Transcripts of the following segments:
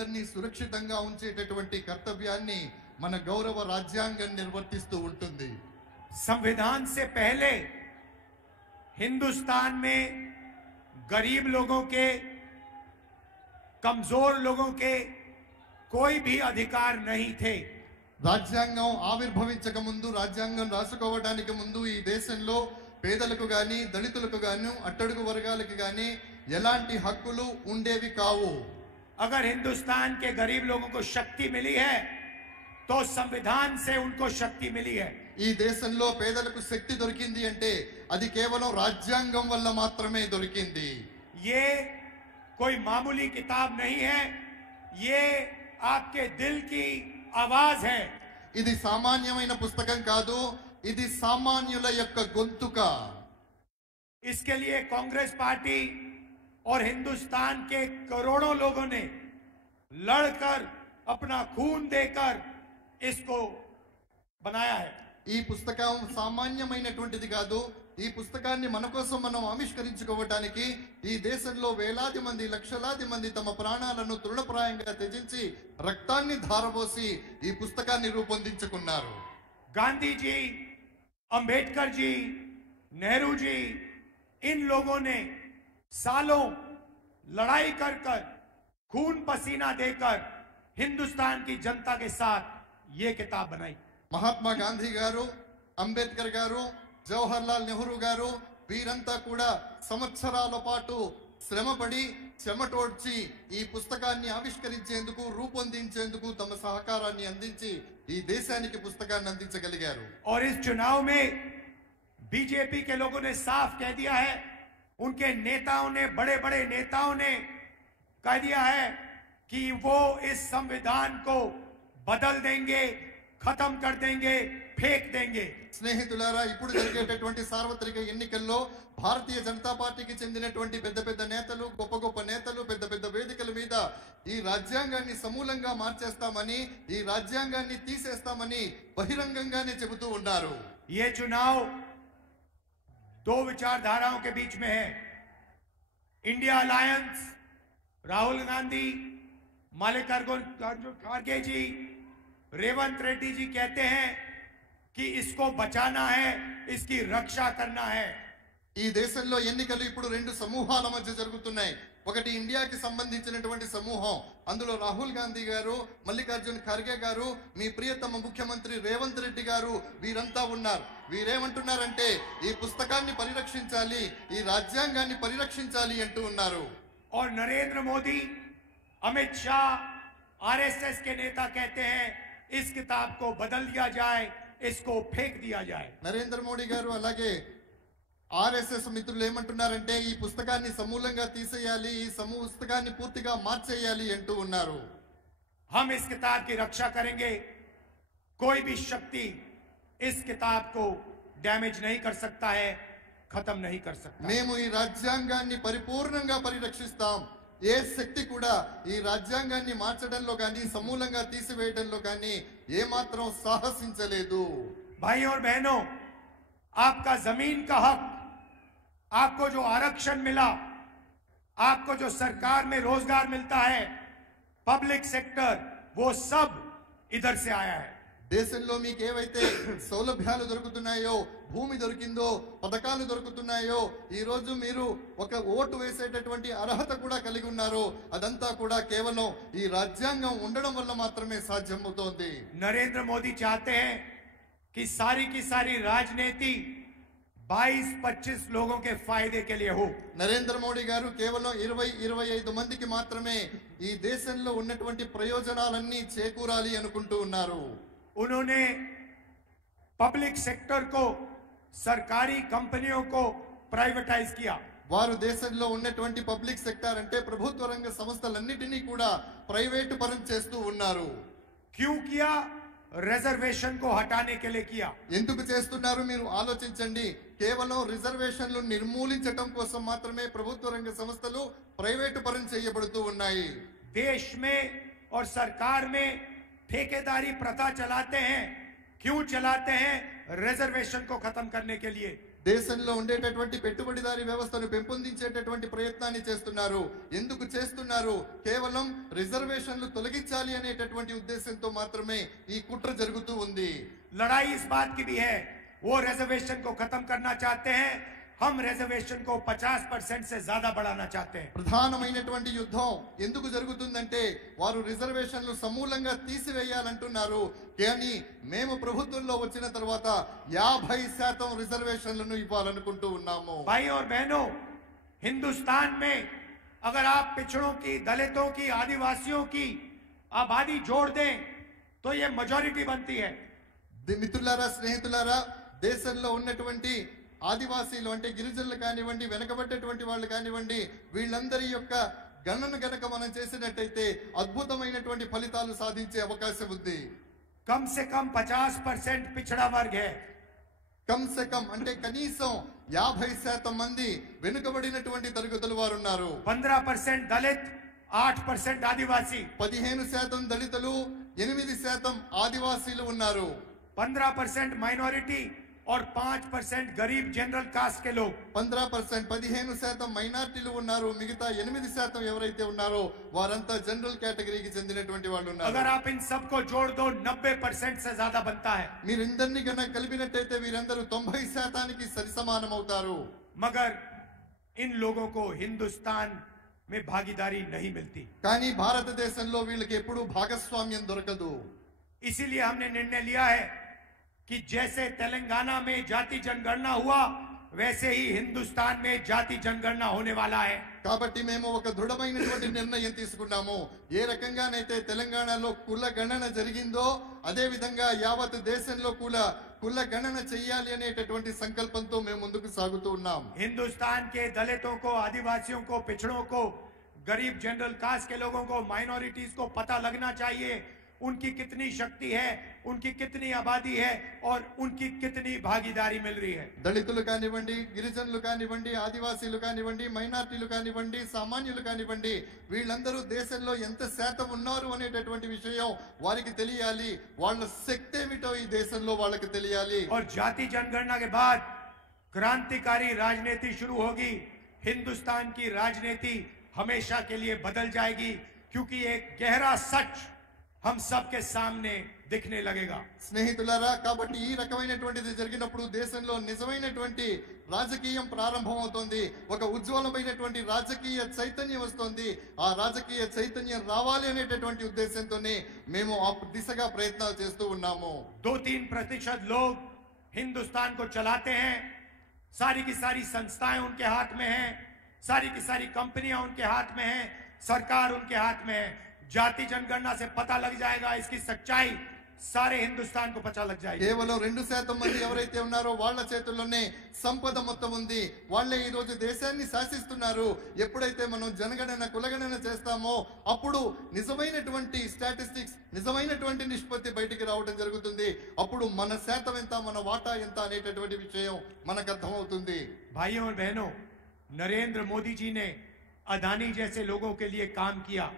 అందరినీ సురక్షితంగా ఉంచేటటువంటి కర్తవ్యాన్ని మన గౌరవ రాజ్యాంగం నిర్వర్తిస్తూ ఉంటుంది. संविधान से पहले हिंदुस्तान में गरीब लोगों के, कमजोर लोगों के कोई भी अधिकार नहीं थे. రాజ్యాంగం ఆవిర్భవించక ముందు, రాజ్యాంగం రాసుకోవడానికి ముందు ఈ దేశంలో పేదలకు గాని, దళితులకు గాని, అట్టడుగు వర్గాలకు గాని ఎలాంటి హక్కులు ఉండేవి కావు. अगर हिंदुस्तान के गरीब लोगों को शक्ति मिली है तो संविधान से उनको शक्ति मिली है. ఈ దేశంలో పేదలకు శక్తి దొరికింది అంటే అది కేవలం రాజ్యాంగం వల్ల మాత్రమే దొరికింది. ये कोई मामूली किताब नहीं है, ये आपके दिल की आवाज है. ఇది సామాన్యమైన పుస్తకం కాదు, ఇది సామాన్యుల యొక్క గొంతుక. इसके लिए कांग्रेस पार्टी और हिंदुस्तान के करोड़ों लोगों ने लड़कर अपना खून देकर इसको बनाया है. ఈ పుస్తకం సామాన్యమైనటువంటిది కాదు. ఈ పుస్తకాన్ని మన కోసం మనం ఆవిష్కరించుకోవటానికి ఈ దేశంలో వేలాది మంది, లక్షలాది మంది తమ ప్రాణాలను తృణప్రాయంగా త్యజించి రక్తాన్ని ధారపోసి ఈ పుస్తకాన్ని రూపొందించుకున్నారు. गांधी जी, अंबेडकर जी, नेहरू जी, इन लोगों ने सालों लड़ाई कर कर, खून पसीना देकर हिंदुस्तान की जनता के साथ ये किताब बनाई. మహాత్మా గాంధీ గారు, అంబేద్కర్ గారు, జవహర్ లాల్ నెహ్రూ గారు వీరంతా కూడా సంవత్సరాల పాటు శ్రమపడి చెమటోడ్చి ఈ పుస్తకాన్ని ఆవిష్కరించేందుకు, రూపొందించేందుకు తమ సహకారాన్ని అందించి ఈ దేశానికి పుస్తకాన్ని అందించగలిగారు. और इस चुनाव में बीजेपी के लोगों ने साफ कह दिया है, उनके नेताओं ने, बड़े बड़े नेताओं ने कह दिया है कि वो इस संविधान को बदल देंगे, खत्म कर देंगे, फेंक देंगे. స్నేహితులారా, ఇప్పుడు జరిగేటటువంటి సార్వత్రిక ఎన్నికల్లో భారతీయ జనతా పార్టీకి చెందినటువంటి పెద్ద పెద్ద నేతలు, గొప్ప గొప్ప నేతలు పెద్ద పెద్ద వేదికల మీద ఈ రాజ్యాంగాన్ని సమూలంగా మార్చేస్తామని, ఈ రాజ్యాంగాన్ని తీసేస్తామని బహిరంగంగానే చెబుతూ ఉన్నారు. ये चुनाव दो विचारधाराओं के बीच में है. इंडिया अलायंस, राहुल गांधी, मल्लिकार्जुन खड़गे जी, रेवंत रेड्डी जी कहते हैं कि इसको बचाना है, इसकी रक्षा करना है. ఈ దేశంలో ఎన్నికలు ఇప్పుడు రెండు సమూహాల మధ్య జరుగుతున్నాయి. ఒకటి ఇండియాకి సంబంధించినటువంటి సమూహం, అందులో రాహుల్ గాంధీ గారు, మల్లికార్జున్ ఖర్గే గారు, మీ ప్రియతమ ముఖ్యమంత్రి రేవంత్ రెడ్డి గారు వీరంతా ఉన్నారు. వీరేమంటున్నారంటే ఈ పుస్తకాన్ని పరిరక్షించాలి, ఈ రాజ్యాంగాన్ని పరిరక్షించాలి అంటూ ఉన్నారు. और नरेंद्र मोदी, अमित शाह, आरएसएस के नेता कहते हैं इस किताब को बदल दिया जाए, इसको फेंक दिया जाए. నరేంద్ర మోడీ గారు అలాగే ఆర్ఎస్ఎస్ మిత్రులు ఏమంటున్నారంటే ఈ పుస్తకాన్ని సమూలంగా తీసేయాలి, ఈ పుస్తకాన్ని పూర్తిగా మార్చేయాలి అంటూ ఉన్నారు. हम इस किताब की रक्षा करेंगे, कोई भी शक्ति इस किताब को डैमेज नहीं कर सकता है, खत्म नहीं कर सकता. మేము ఈ రాజ్యాంగాన్ని పరిపూర్ణంగా పరిరక్షిస్తాం. ఏ శక్తి కూడా ఈ రాజ్యాంగాన్ని మార్చడంలో కానీ, సమూలంగా తీసివేయడంలో కానీ ఏమాత్రం సాహసించలేదు. भाई और बहनों, आपका जमीन का हक, आपको जो आरक्षण मिला, आपको जो सरकार में रोजगार मिलता है, पब्लिक सेक्टर, वो सब इधर से आया है. దేశంలో మీకు ఏవైతే సౌలభ్యాలు దొరుకుతున్నాయో, భూమి దొరికిందో, పథకాలు దొరుకుతున్నాయో, ఈ రోజు మీరు ఒక ఓటు వేసేటటువంటి అర్హత కూడా కలిగి ఉన్నారు, అదంతా కూడా కేవలం ఈ రాజ్యాంగం ఉండడం వల్ల మాత్రమే సాధ్యమవుతోంది. नरेंद्र मोदी चाहते हैं कि सारी की सारी राजनीति 22-25 लोगों के फायदे के लिए हो. నరేంద్ర మోడీ గారు కేవలం 20-25 మందికి మాత్రమే ఈ దేశంలో ఉన్నటువంటి ప్రయోజనాలన్నీ చేకూరాలి అనుకుంటూ ఉన్నారు. उन्होंने पब्लिक सेक्टर को, सरकारी कंपनियों को प्राइवेटाइज किया. వారు దేశంలో ఉన్నటువంటి పబ్లిక్ సెక్టార్ అంటే ప్రభుత్వ రంగ సంస్థలన్నిటినీ కూడా ప్రైవేటు పరం చేస్తూ ఉన్నారు. क्यों किया? रिजर्वेशन को हटाने के लिए किया. ఎందుకు చేస్తున్నారు మీరు ఆలోచించండి. కేవలం రిజర్వేషన్లు నిర్మూలించడం కోసం మాత్రమే ప్రభుత్వ రంగ సంస్థలు ప్రైవేటు పరం చేయబడుతూ ఉన్నాయి. देश में और सरकार में ठेकेदारी प्रथा चलाते हैं. क्यों चलाते हैं? रिजर्वेशन को खत्म करने के लिए. దేశంలో ఉండేటటువంటి పెట్టుబడిదారీ వ్యవస్థను పెంపొందించేటటువంటి ప్రయత్నాన్ని చేస్తున్నారు. ఎందుకు చేస్తున్నారు? కేవలం రిజర్వేషన్లు తొలగించాలి అనేటటువంటి ఉద్దేశంతో మాత్రమే ఈ కుట్ర జరుగుతూ ఉంది. लड़ाई इस बात की भी है, वो रिजर्वेशन को खत्म करना चाहते हैं, हम रिजर्वेशन को 50% से ज्यादा बढ़ाना चाहते हैं. ప్రధానమైనటువంటి యుద్ధం ఎందుకు జరుగుతుందంటే వారు రిజర్వేషన్లు సమూలంగా తీసివేయాలంటున్నారు. కానీ మేము ప్రభుత్వంలో వచ్చిన తర్వాత 50% రిజర్వేషన్లను ఇవ్వాలనుకుంటూ ఉన్నాము. भाई और बहनों, हिंदुस्तान में अगर आप पिछड़ों की, दलितों की, आदिवासियों की आबादी जोड़ दें तो ये मेजॉरिटी बनती है. మిత్రులారా, స్నేహితులారా, దేశంలో ఉన్నటువంటి ఆదివాసీలు అంటే గిరిజనులు కానివ్వండి, వెనకబడ్డటువంటి వాళ్ళు కానివ్వండి, వీళ్ళందరి యొక్క గణన గనక మనం చేసినట్టయితే అద్భుతమైనటువంటి ఫలితాలు సాధించే అవకాశం ఉంది. कम से कम 50% पिछड़ा वर्ग है. కమ్ సే కమ్ అంటే కనీసం 50% మంది వెనుకబడినటువంటి తరగతుల వారు ఉన్నారు. 15% दलित, 8% आदिवासी. 15% దళితులు, 8% ఆదివాసీలు ఉన్నారు. 15% माइनॉरिटी और 5% गरीब जनरल कास्ट के लोग. 15% మైనారిటీలు ఉన్నారు. మిగతా 8% ఎవరైతే ఉన్నారో వారంతా జనరల్ కేటగిరీకి చెందినటువంటి వాళ్ళు ఉన్నారు. अगर आप इन सबको जोड़ दो 90% से ज्यादा बनता है. మీరు ఇందరిని కనుక కలిపినట్టయితే వీరందరూ 90%కి సరిసమానం అవుతారు. मगर इन लोगों को हिंदुस्तान में भागीदारी नहीं मिलती. కానీ భారతదేశంలో వీళ్ళకి ఎప్పుడూ భాగస్వామ్యం దొరకదు. इसीलिए हमने निर्णय लिया है कि जैसे तेलंगाना में जाति जनगणना हुआ वैसे ही हिंदुस्तान में जाति जनगणना होने वाला है. కాబట్టి మేము ఒక దృఢమైనటువంటి నిర్ణయం తీసుకున్నాము. ఏ రకంగానైతే తెలంగాణలో కుల గణన జరిగిందో అదే విధంగా యావత్ దేశంలో కుల గణన చేయాలి అనేటటువంటి సంకల్పంతో మేము ముందుకు సాగుతూ ఉన్నాం. हिंदुस्तान के दलितों को, आदिवासियों को, पिछड़ों को, गरीब जनरल कास्ट के लोगों को, माइनॉरिटीज को पता लगना चाहिए उनकी कितनी शक्ति है, उनकी कितनी आबादी है और उनकी कितनी भागीदारी मिल रही है. దళితులు కానివ్వండి, గిరిజనులు కానివ్వండి, ఆదివాసీలు కానివ్వండి, మైనారిటీలు కానివ్వండి, సామాన్యులు కానివ్వండి, వీళ్ళందరూ దేశంలో ఎంత శాతం ఉన్నారు అనేటటువంటి విషయం వారికి తెలియాలి. వాళ్ళ శక్తి ఏమిటో ఈ దేశంలో వాళ్ళకి తెలియాలి. और जाति जनगणना के बाद क्रांतिकारी राजनीति शुरू होगी. हिंदुस्तान की राजनीति हमेशा के लिए बदल जाएगी क्योंकि एक गहरा सच हम सबके सामने दिखने लगेगा. స్నేహితులారా, కాబట్టి ఈ రకమైనటువంటిది జరిగినప్పుడు దేశంలో నిజమైనటువంటి రాజకీయం ప్రారంభమవుతుంది. ఒక ఉజ్వలమైనటువంటి రాజకీయ చైతన్యం వస్తుంది. ఆ రాజకీయ చైతన్యం రావాలి అనేటటువంటి ఉద్దేశంతోనే మేము ఆ దిశగా ప్రయత్నాలు చేస్తూ ఉన్నాము. 2-3% लोग हिंदुस्तान को चलाते हैं. सारी की सारी संस्थाएं उनके हाथ में हैं, सारी की सारी कंपनियां उनके हाथ में हैं, सरकार उनके हाथ में है. जाति जनगणना से पता लग जाएगा, इसकी सच्चाई सारे हिंदुस्तान को पता लग जाएगी. కేవలం 2% మంది ఎవరైతే ఉన్నారో వాళ్ళ చేతుల్లోనే సంపద మొత్తం ఉంది. వాళ్ళే ఈ రోజు దేశాన్ని శాసిస్తున్నారు. ఎప్పుడైతే మనం జనగణన, కులగణన చేస్తామో అప్పుడు నిజమైనటువంటి స్టాటిస్టిక్స్, నిజమైనటువంటి నిష్పత్తి బయటికి రావడం జరుగుతుంది. అప్పుడు మన శాతం ఎంత, మన వాటా ఎంత అనేటటువంటి విషయం మనకు అర్థమవుతుంది. भाइयों और बहनों, नरेंद्र मोदी जी ने अदानी जैसे लोगों के लिए काम किया.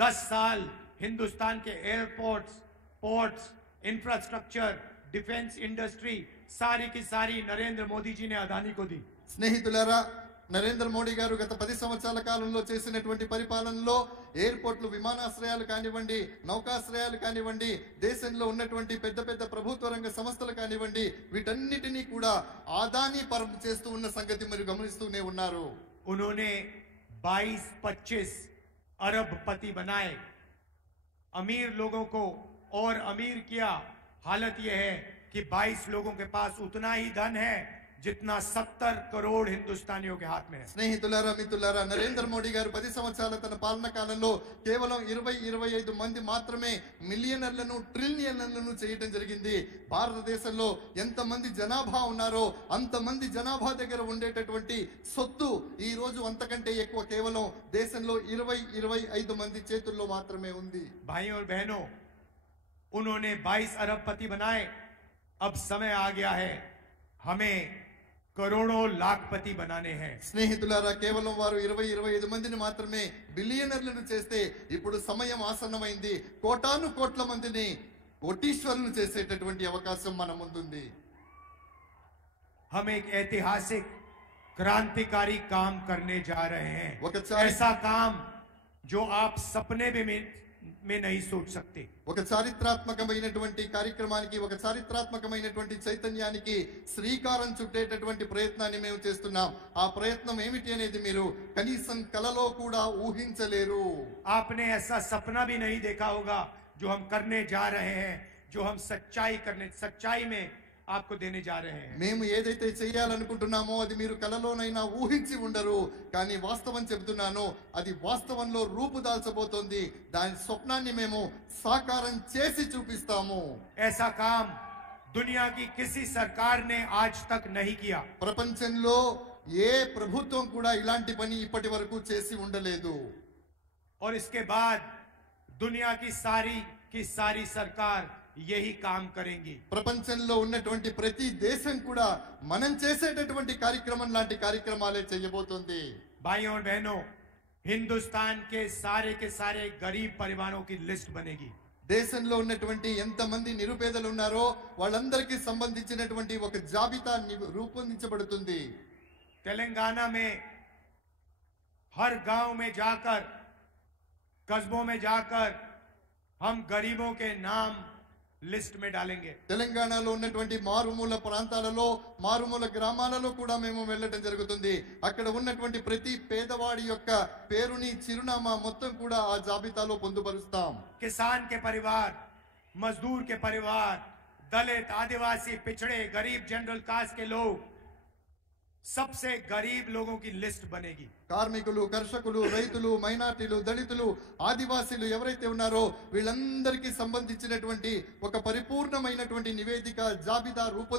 10 साल हिंदुस्तान के airports, ports, infrastructure, defence industry सारी की सारी नरेंद्र मोदी जी ने अदानी को दी. స్నేహితులారా, నరేంద్ర మోడీ గారు గత 10 సంవత్సరాల కాలంలో చేసినటువంటి పరిపాలనలో ఎయిర్పోర్ట్లు, విమానాశ్రయాలు కానివ్వండి, నౌకాశ్రయాలు కానివ్వండి, దేశంలో ఉన్నటువంటి పెద్ద పెద్ద ప్రభుత్వ రంగ సంస్థలు కానివ్వండి, వీటన్నిటినీ కూడా ఆదాని పరం చేస్తూ ఉన్న సంగతి మీరు గమనిస్తూనే ఉన్నారు. उन्होंने 22-25 अरबपति बनाए, अमीर लोगों को और अमीर किया. हालत यह है कि 22 लोगों के पास उतना ही धन है जितना 70 करोड़ हिंदुस्तानियों के हाथ में है. స్నేహితులారా, మిత్రులారా, నరేంద్ర మోడీ గారు 10 సంవత్సరాల తన పాలన కాలంలో కేవలం 20-25 మంది మాత్రమే మిలియనర్లను, ట్రిలియనర్లను చేయడం జరిగింది. భారతదేశంలో ఎంతమంది జనాభా ఉన్నారో అంతమంది జనాభా దగ్గర ఉండేటటువంటి సొత్తు ఈ రోజు అంతకంటే ఎక్కువ కేవలం దేశంలో 20-25 మంది చేతుల్లో మాత్రమే ఉంది. भाइयों और बहनों, उन्होंने 22 अरबपति बनाए. अब समय आ गया है हमें करोड़ों लाखपति बनाने हैं. స్నేహితులారా, కేవలం వారు 20-25 మందిని మాత్రమే బిలియనర్లను చేస్తే ఇప్పుడు సమయం ఆసన్నమైంది. కోటాను కోట్ల మందిని కోటీశ్వరులు చేసేటటువంటి అవకాశం మన ముందుంది. हम एक ऐतिहासिक क्रांतिकारी काम करने जा रहे हैं। ఒక చారి- ऐसा काम जो आप सपने में नहीं सोच सकते। ఒక చారిత్రాత్మకమైనటువంటి కార్యక్రమానికి, ఒక చారిత్రాత్మకమైనటువంటి చైతన్యానికి శ్రీకారం చుట్టేటటువంటి ప్రయత్నాన్ని మేము చేస్తున్నాం. ఆ ప్రయత్నం ఏమిటి అనేది మీరు కనీసం కలలో కూడా ఊహించలేరు. आपने ऐसा सपना भी नहीं देखा होगा जो हम करने जा रहे हैं, जो हम सच्चाई में आपको देने जा रहे हैं। మేము ఏదైతే చేయాలనుకుంటున్నామో అది మీరు కలలోనైనా ఊహించి ఉండరు. కానీ వాస్తవం చెబుతున్నాను, అది వాస్తవంలో రూపుదాల్చబోతోంది. దాని స్వప్నాన్ని మేము సాకారం చేసి చూపిస్తాము. ऐसा काम दुनिया की किसी सरकार ने आज तक नहीं किया। ప్రపంచంలో ఏ ప్రభుత్వం కూడా ఇలాంటి పని ఇప్పటి వరకు చేసి ఉండలేదు. और इसके बाद दुनिया की सारी सरकार यही काम करेंगी। ప్రపంచంలో ఉన్నటువంటి ప్రతి దేశం కూడా మనం చేసేటటువంటి కార్యక్రమం లాంటి కార్యక్రమాలే చేయబోతోంది. भाइयों और बहनों, हिंदुस्तान के सारे गरीब परिवारों की लिस्ट बनेगी। దేశంలో ఉన్నటువంటి ఎంతమంది నిరుపేదలు ఉన్నారో వాళ్ళందరికీ సంబంధించినటువంటి ఒక జాబితా రూపొందించబడుతుంది. तेलंगाना में हर गांव में जाकर, कस्बों में जाकर हम गरीबों के नाम लिस्ट में डालेंगे। తెలంగాణలో ఉన్నటువంటి మారుమూల ప్రాంతాలలో, మారుమూల గ్రామాలలో కూడా మేము వెళ్ళటం జరుగుతుంది. అక్కడ ఉన్నటువంటి ప్రతి పేదవాడి యొక్క పేరుని, చిరునామా మొత్తం కూడా ఆ జాబితాలో పొందుపరుస్తాం. किसान के परिवार, मजदूर के परिवार, दलित, आदिवासी, पिछड़े, गरीब, जनरल कास्ट के लोग, सबसे गरीब लोगों की लिस्ट बनेगी। కార్మికులు, కర్షకులు, రైతులు, మైనార్టీలు, దళితులు, ఆదివాసీలు ఎవరైతే ఉన్నారో వీళ్ళందరికీ సంబంధించినటువంటి ఒక పరిపూర్ణమైనటువంటి నివేదిక, జాబితా